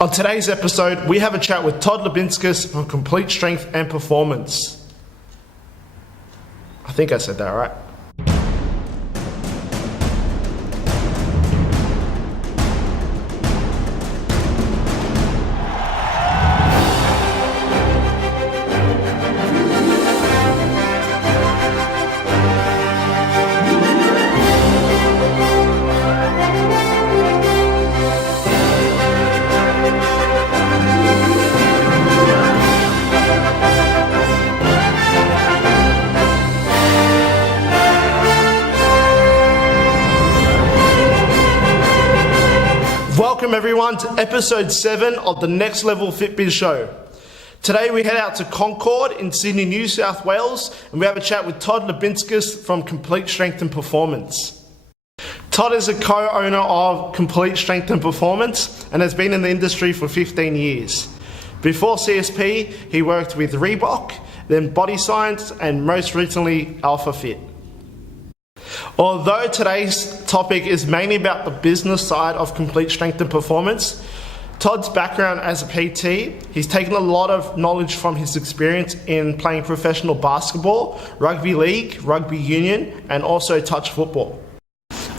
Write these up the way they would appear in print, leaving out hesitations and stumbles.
On today's episode, we have a chat with Todd Liubinskas from Complete Strength and Performance. I think I said that right. Welcome everyone to episode 7 of the Next Level FitBiz show. Today we head out to Concord in Sydney, New South Wales, and we have a chat with Todd Liubinskas from Complete Strength and Performance. Todd is a co-owner of Complete Strength and Performance and has been in the industry for 15 years. Before CSP, he worked with Reebok, then Body Science, and most recently Alpha Fit. Although today's topic is mainly about the business side of Complete Strength and Performance, Todd's background as a PT, he's taken a lot of knowledge from his experience in playing professional basketball, rugby league, rugby union, and also touch football.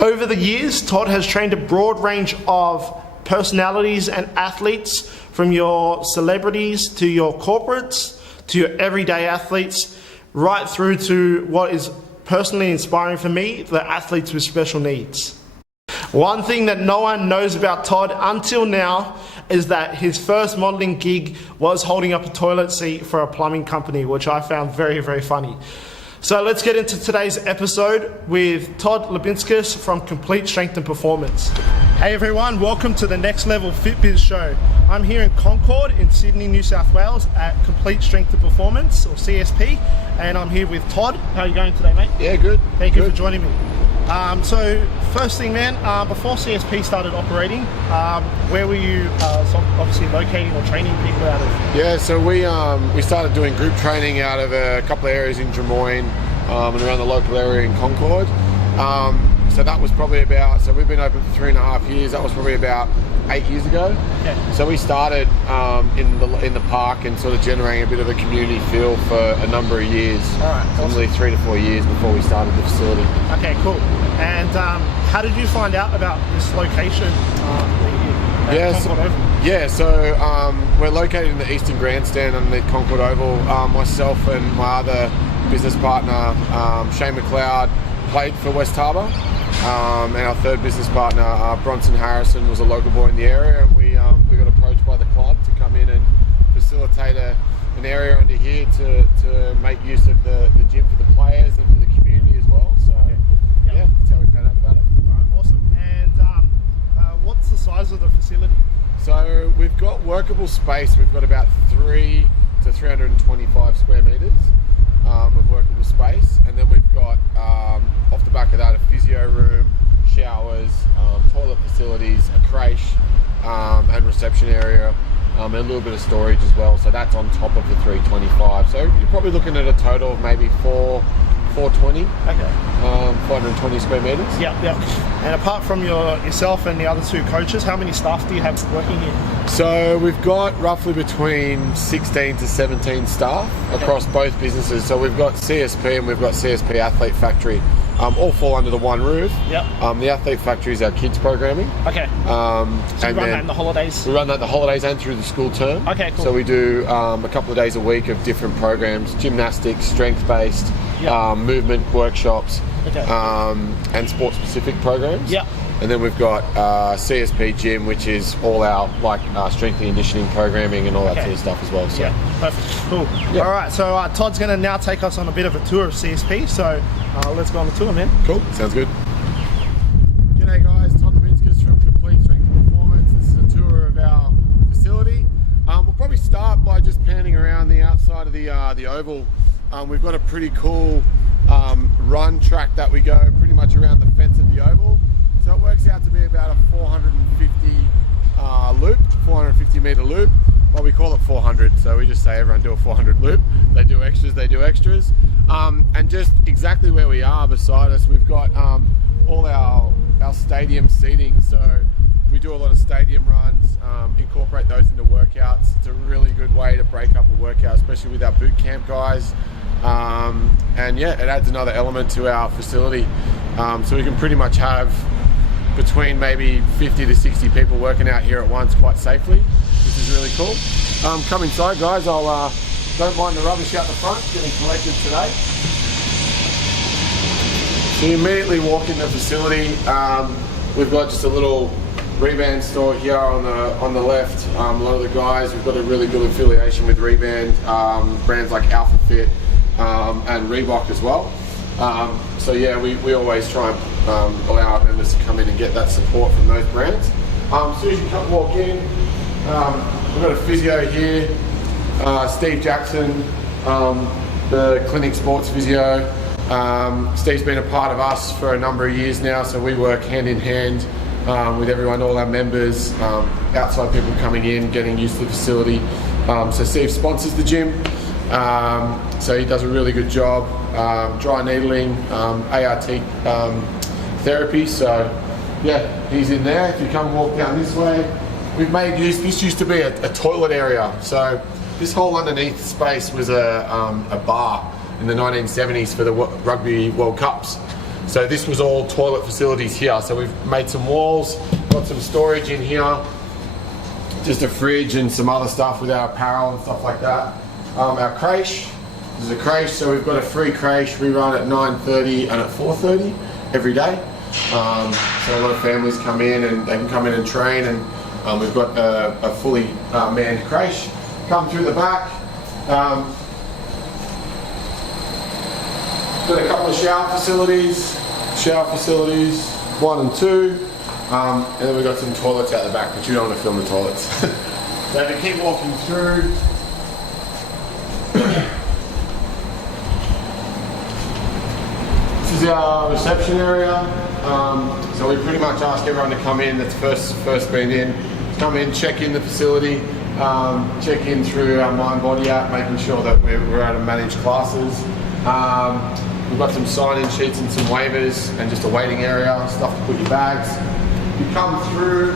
Over the years, Todd has trained a broad range of personalities and athletes, from your celebrities to your corporates to your everyday athletes, right through to what is personally inspiring for me, the athletes with special needs. One thing that no one knows about Todd until now is that his first modeling gig was holding up a toilet seat for a plumbing company, which I found very, very funny. So let's get into today's episode with Todd Liubinskas from Complete Strength and Performance. Hey everyone, welcome to the Next Level FitBiz show. I'm here in Concord in Sydney, New South Wales at Complete Strength and Performance, or CSP, and I'm here with Todd. How are you going today, mate? Yeah, good. Thank you for joining me. So first thing, man, before CSP started operating, where were you obviously locating or training people out of? Yeah, so we started doing group training out of a couple of areas in Drummoyne and around the local area in Concord. So that was probably about, so we've been open for 3.5 years. That was probably about 8 years ago. Okay. So we started in the park and sort of generating a bit of a community feel for a number of years. All right. Probably 3 to 4 years before we started the facility. Okay, cool. And how did you find out about this location? So we're located in the Eastern Grandstand underneath Concord Oval. Myself and my other business partner, Shane McLeod, played for West Harbour. And our third business partner, Bronson Harrison, was a local boy in the area, and we got approached by the club to come in and facilitate an area under here to make use of the gym for the players and for the community as well. So yeah, that's how we found out about it. All right, awesome. And what's the size of the facility? So we've got workable space. We've got about 3 to 325 square metres of workable space, and then we've got off the back of that a physio room, showers, toilet facilities, a creche, and reception area, and a little bit of storage as well. So that's on top of the 325. So you're probably looking at a total of maybe 420. Okay. 420 square metres. Yeah. And apart from yourself and the other two coaches, how many staff do you have working here? So we've got roughly between 16 to 17 staff across both businesses. So we've got CSP and we've got CSP Athlete Factory. All fall under the one roof. Yep. The Athlete Factory is our kids programming. Okay. So you run that in the holidays? We run that in the holidays and through the school term. Okay, cool. So we do a couple of days a week of different programs: gymnastics, strength-based, movement workshops, and sport-specific programs. Yeah. And then we've got CSP Gym, which is all our strength and conditioning programming and all that sort of stuff as well. So. Yeah, perfect, cool. Yeah. All right, so Todd's going to now take us on a bit of a tour of CSP, so let's go on the tour, man. Cool, sounds good. G'day guys, Todd Liubinskas from Complete Strength and Performance. This is a tour of our facility. We'll probably start by just panning around the outside of the oval. We've got a pretty cool run track that we go pretty much around the fence of the oval. So it works out to be about a 450 metre loop. Well, we call it 400, so we just say everyone do a 400 loop. They do extras. And just exactly where we are beside us, we've got all our stadium seating. So we do a lot of stadium runs, incorporate into workouts. It's a really good way to break up a workout, especially with our boot camp guys. And yeah, it adds another element to our facility. So we can pretty much have between maybe 50 to 60 people working out here at once quite safely, which is really cool. Come inside, guys. Don't mind the rubbish out the front getting collected today. So you immediately walk in the facility. We've got just a little Reband store here on the left. A lot of the guys, we've got a really good affiliation with Reband, brands like Alpha Fit and Reebok as well. So yeah, we always try and allow our members to come in and get that support from those brands. As soon as you walk in, we've got a physio here, Steve Jackson, the clinic sports physio. Steve's been a part of us for a number of years now, so we work hand in hand with everyone, all our members, outside people coming in, getting used to the facility. So Steve sponsors the gym, so he does a really good job. Dry needling, ART therapy, so yeah, he's in there. If you come walk down this way, we've made use, this used to be a toilet area, so this whole underneath space was a bar in the 1970s for the Rugby World Cups. So this was all toilet facilities here. So we've made some walls, got some storage in here, just a fridge and some other stuff with our apparel and stuff like that. Our creche, this is a creche, so we've got a free creche. We run at 9:30 and at 4:30 every day. So a lot of families come in and they can come in and train, and we've got a fully manned creche. Come through the back. Got a couple of shower facilities, 1 and 2, and then we've got some toilets out the back, but you don't want to film the toilets. So if you keep walking through, this is our reception area. So we pretty much ask everyone to come in that's first been in, come in, check in the facility, check in through our Mind Body app, making sure that we're able to manage classes. We've got some sign-in sheets and some waivers and just a waiting area, stuff to put your bags. You come through,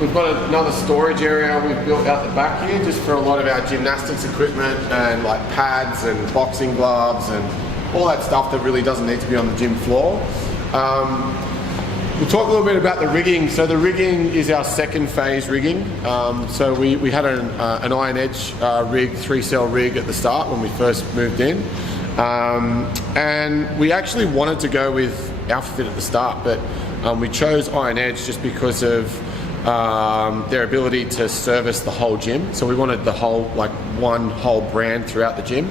we've got another storage area we've built out the back here just for a lot of our gymnastics equipment and like pads and boxing gloves and all that stuff that really doesn't need to be on the gym floor. We'll talk a little bit about the rigging. So the rigging is our second phase rigging. So we had an Iron Edge rig, 3-cell rig at the start when we first moved in. And we actually wanted to go with Alpha Fit at the start, but we chose Iron Edge just because of their ability to service the whole gym. So we wanted the whole, like one whole brand throughout the gym.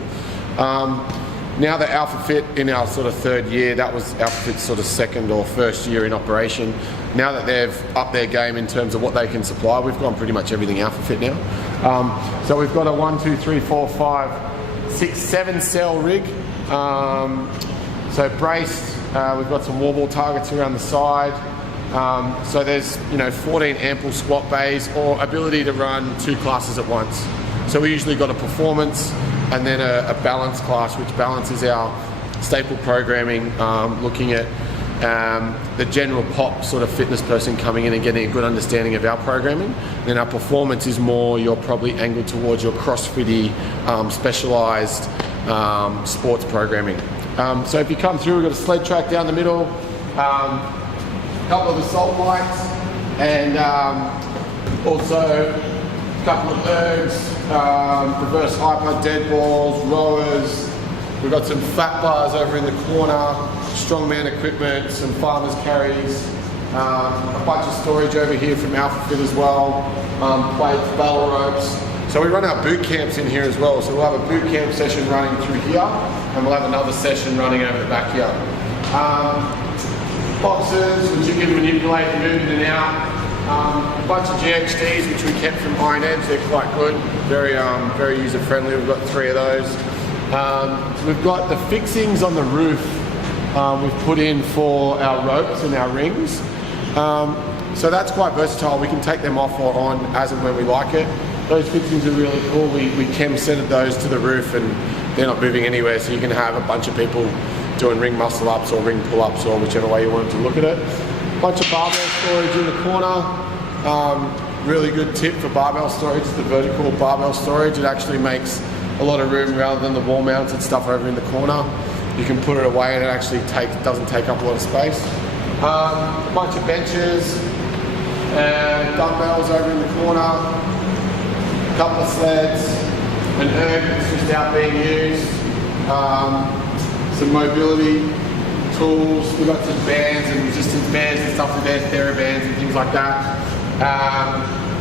Now that Alpha Fit in our sort of third year, that was Alpha Fit's sort of second or first year in operation. Now that they've upped their game in terms of what they can supply, we've gone pretty much everything Alpha Fit now. So we've got a 1, 2, 3, 4, 5, 6, 7-cell rig. So braced, we've got some wall ball targets around the side. So there's 14 ample squat bays or ability to run 2 classes at once. So we usually got a performance and then a balance class, which balances our staple programming, looking at the general pop sort of fitness person coming in and getting a good understanding of our programming. And then our performance is more, you're probably angled towards your CrossFit-y, specialised sports programming. So if you come through, we've got a sled track down the middle, a couple of assault bikes, and also a couple of ergs, reverse hyper, dead balls, rowers. We've got some fat bars over in the corner, strongman equipment, some farmers carries, a bunch of storage over here from Alpha Fit as well, plates, battle ropes. So we run our boot camps in here as well. So we'll have a boot camp session running through here, and we'll have another session running over the back here. Boxes, which you can manipulate and move in and out. A bunch of GHDs, which we kept from Iron Edge. They're quite good, very user friendly. We've got 3 of those. We've got the fixings on the roof we've put in for our ropes and our rings. So that's quite versatile. We can take them off or on as and when we like it. Those fixings are really cool. We chem centered those to the roof and they're not moving anywhere, so you can have a bunch of people doing ring muscle ups or ring pull ups or whichever way you want to look at it. Bunch of barbell storage in the corner. Really good tip for barbell storage, the vertical barbell storage. It actually makes a lot of room rather than the wall mounted stuff over in the corner. You can put it away and it actually doesn't take up a lot of space. A bunch of benches and dumbbells over in the corner. A couple of sleds, an erg that's just out being used. Some mobility tools. We've got some bands and resistance bands and stuff there, TheraBands and things like that.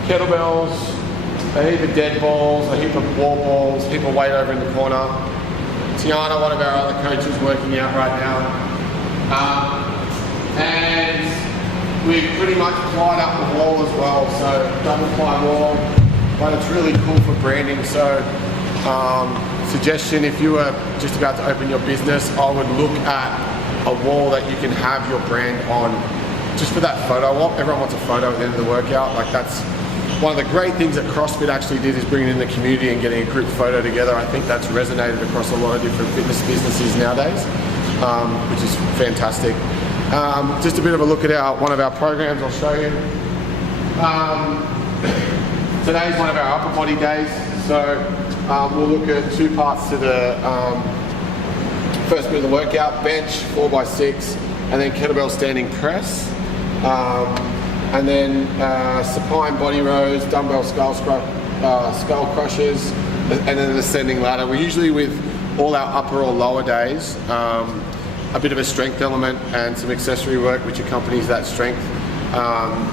Kettlebells, a heap of dead balls, a heap of wall balls, a heap of weight over in the corner. Tiana, one of our other coaches, working out right now. And we've pretty much plied up the wall as well, so double ply wall, but it's really cool for branding. So suggestion, if you were just about to open your business, I would look at a wall that you can have your brand on, just for that photo op. Everyone wants a photo at the end of the workout. Like, that's one of the great things that CrossFit actually did, is bringing in the community and getting a group photo together. I think that's resonated across a lot of different fitness businesses nowadays, which is fantastic. Just a bit of a look at one of our programs I'll show you. Today's one of our upper body days, so we'll look at two parts to the first bit of the workout: bench 4x6, and then kettlebell standing press, and then supine body rows, dumbbell skull crushers, and then an ascending ladder. We're usually, with all our upper or lower days, a bit of a strength element and some accessory work which accompanies that strength,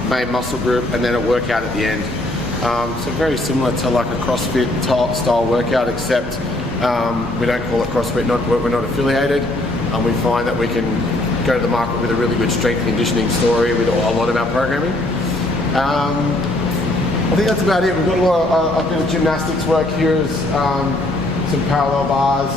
main muscle group, and then a workout at the end. So very similar to like a CrossFit style workout, except we don't call it CrossFit. We're not affiliated. We find that we can go to the market with a really good strength conditioning story with a lot of our programming. I think that's about it. We've got a bit of gymnastics work here, as some parallel bars.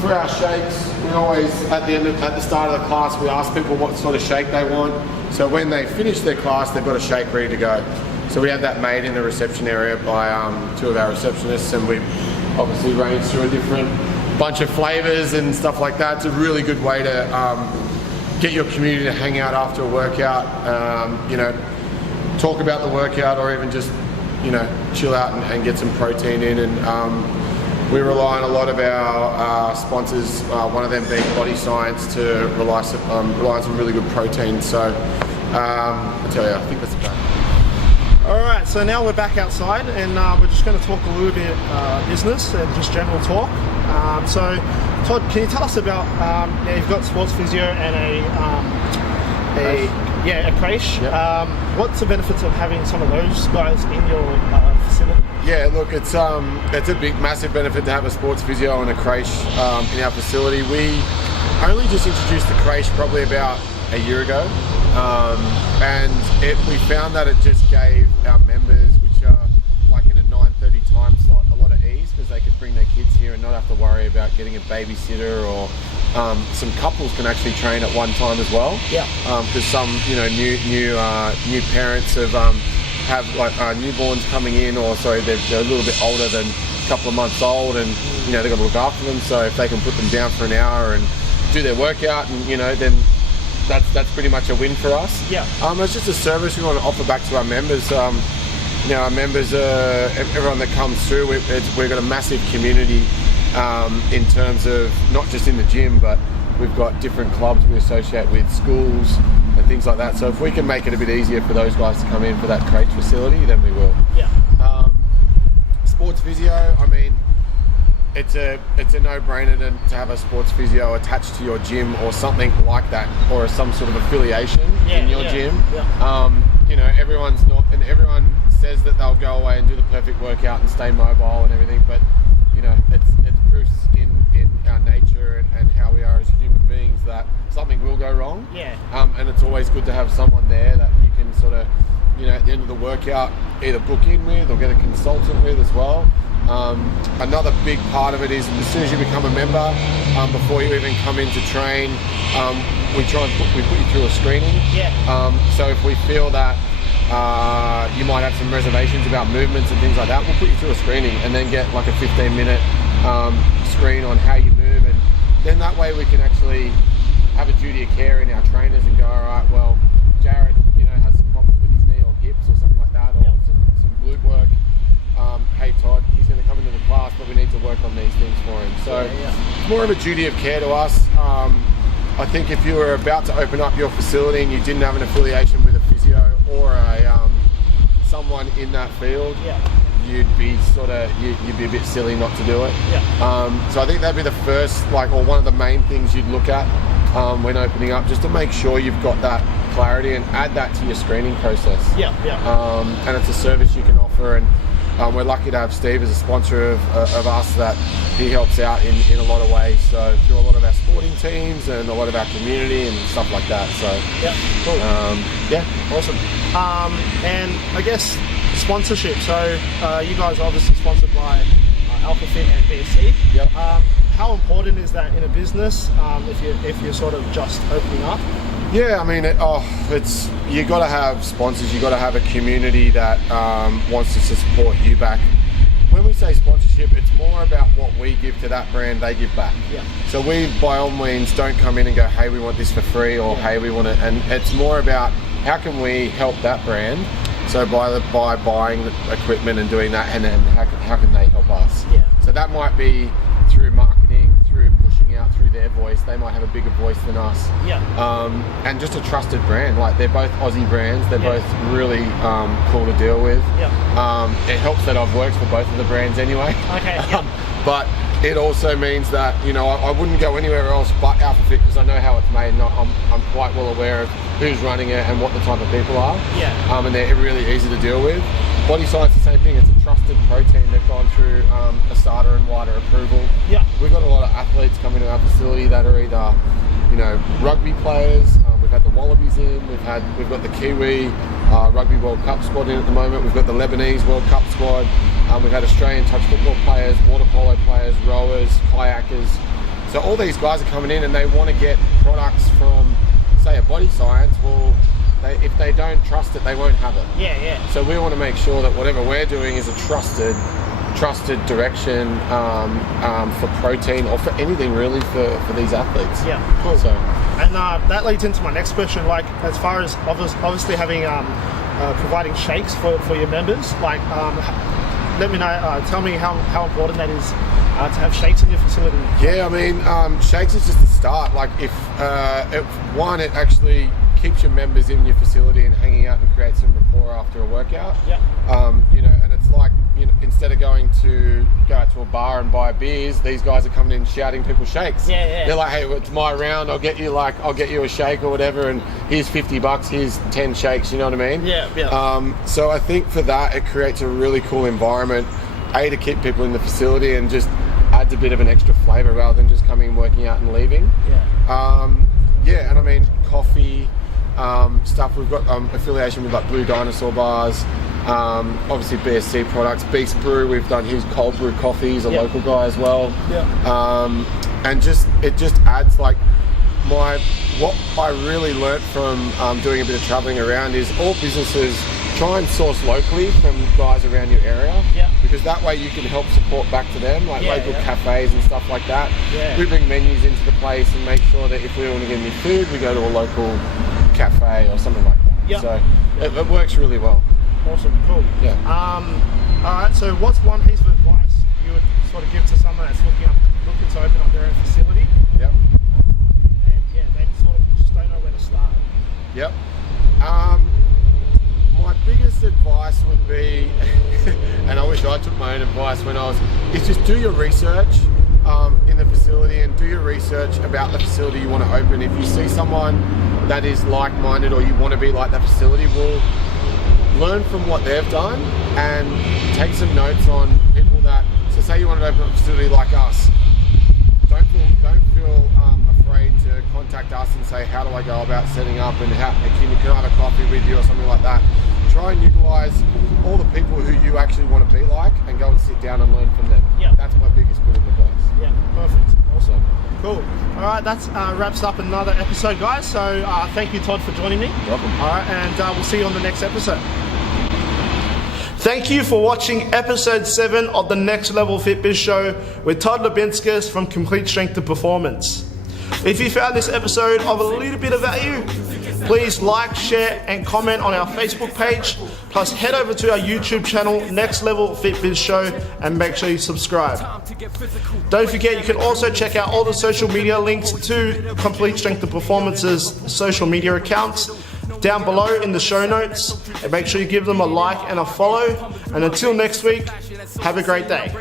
For our shakes, we always, at the start of the class, we ask people what sort of shake they want. So when they finish their class, they've got a shake ready to go. So we have that made in the reception area by two of our receptionists, and we obviously range through a different bunch of flavors and stuff like that. It's a really good way to get your community to hang out after a workout, talk about the workout, or even just, chill out and get some protein in. And we rely on a lot of our sponsors, one of them being Body Science, to rely on some really good protein. So I tell you, I think that's about it. Alright, so now we're back outside, and we're just going to talk a little bit business and just general talk. So Todd, can you tell us about, you've got sports physio and a creche. Yep. What's the benefits of having some of those guys in your facility? Yeah, look, it's a big, massive benefit to have a sports physio and a creche in our facility. We only just introduced the creche probably about a year ago, and we found that it just gave our members, which are like in a 9:30 time slot, a lot of ease, because they could bring their kids here and not have to worry about getting a babysitter, or some couples can actually train at one time as well. Yeah. Because some new parents have like newborns coming in, or sorry, they're a little bit older than a couple of months old, and they've got to look after them. So if they can put them down for an hour and do their workout, and then that's pretty much a win for us. Yeah. It's just a service we want to offer back to our members. Our members, everyone that comes through, we've got a massive community in terms of not just in the gym, but we've got different clubs we associate with, schools and things like that. So if we can make it a bit easier for those guys to come in for that creche facility, then we will. Yeah. Sports physio, I mean, it's a no-brainer to have a sports physio attached to your gym or something like that, or some sort of affiliation in your gym. Yeah. Everyone says that they'll go away and do the perfect workout and stay mobile and everything, but it's proofs in our nature and how we are as human beings that something will go wrong. Yeah. And it's always good to have someone there that you can sort of, at the end of the workout, either book in with or get a consultant with as well. Another big part of it is, as soon as you become a member, before you even come in to train, we put you through a screening. Yeah. So if we feel that you might have some reservations about movements and things like that, we'll put you through a screening and then get like a 15-minute screen on how you move, and then that way we can actually have a duty of care in our trainers and go, all right, well, Jarrod, has some problems with his knee or hips or something like that. things for him. So it's more of a duty of care to us. I think if you were about to open up your facility and you didn't have an affiliation with a physio or someone in that field, you'd be you'd be a bit silly not to do it. So I think that'd be the first, or one of the main things you'd look at when opening up, just to make sure you've got that clarity and add that to your screening process. And it's a service you can offer, and we're lucky to have Steve as a sponsor of us, that he helps out in a lot of ways. So through a lot of our sporting teams and a lot of our community and stuff like that. So awesome. And I guess sponsorship. So you guys are obviously sponsored by AlphaFit and BSC. How important is that in a business if you're sort of just opening up? Yeah, I mean, it's you got to have sponsors. You got to have a community that wants to support you back. When we say sponsorship, it's more about what we give to that brand, they give back. So we, by all means, don't come in and go, hey, we want this for free, or hey, we want it. And it's more about how can we help that brand. So by buying the equipment and doing that, and then how can they help us? So that might be through marketing, through pushing out through their voice. They might have a bigger voice than us. And just a trusted brand. Like, they're both Aussie brands. They're both really cool to deal with. It helps that I've worked for both of the brands anyway. But it also means that, I wouldn't go anywhere else but AlphaFit, because I know how it's made, and I'm quite well aware of who's running it and what the type of people are. And they're really easy to deal with. Body Science, the same thing. It's a trusted protein. They've gone through ASADA and wider approval. We've got a lot of athletes coming to our facility that are either, rugby players. We've had the Wallabies in. We've got the Kiwi Rugby World Cup squad in at the moment. We've got the Lebanese World Cup squad. We've had Australian touch football players, water polo players, rowers, kayakers. So all these guys are coming in and they want to get products from, say, a Body Science. Well, if they don't trust it, they won't have it. So we want to make sure that whatever we're doing is a trusted direction for protein, or for anything really for these athletes. Cool. So, and that leads into my next question. Like, as far as obviously having providing shakes for your members, let me know. Tell me how important that is to have shakes in your facility. I mean, shakes is just the start. Like, if it actually keeps your members in your facility and hanging out and creates some rapport after a workout. And it's like, instead of going to go out to a bar and buy beers, these guys are coming in shouting people shakes. They're like, hey, it's my round, I'll get you a shake or whatever, and here's $50, here's 10 shakes, you know what I mean? So I think for that, it creates a really cool environment, to keep people in the facility, and just adds a bit of an extra flavour rather than just coming and working out and leaving. And I mean, coffee, stuff. We've got affiliation with Blue Dinosaur bars, obviously BSC products. Beast Brew, we've done his cold brew coffee. He's a local guy as well. And it just adds, what I really learnt from doing a bit of travelling around is all businesses try and source locally from guys around your area, because that way you can help support back to them, local cafes and stuff like that. We bring menus into the place and make sure that if we want to get any food, we go to a local cafe or something like that. So it works really well. Awesome, cool. Alright, so what's one piece of advice you would sort of give to someone that's looking to open up their own facility? And they sort of just don't know where to start. My biggest advice would be, and I wish I took my own advice is just do your research in the facility, and do your research about the facility you want to open. If you see someone that is like-minded, or you want to be like that facility, well, learn from what they've done and take some notes on people that, so say you want to open a facility like us, don't feel afraid to contact us and say, how do I go about setting up, and can I have a coffee with you or something like that. Try and utilise all the people who you actually want to be like, and go and sit down and learn from them. That's my biggest bit of advice. Perfect. Awesome. Cool. All right, that wraps up another episode, guys. So thank you, Todd, for joining me. Welcome. All right, and we'll see you on the next episode. Thank you for watching episode 7 of the Next Level Fitbiz Show with Todd Liubinskas from Complete Strength to Performance. If you found this episode of a little bit of value, Please like, share, and comment on our Facebook page. Plus, head over to our YouTube channel, Next Level Fit Biz Show, and make sure you subscribe. Don't forget, you can also check out all the social media links to Complete Strength and Performance's social media accounts down below in the show notes, and make sure you give them a like and a follow. And until next week, have a great day.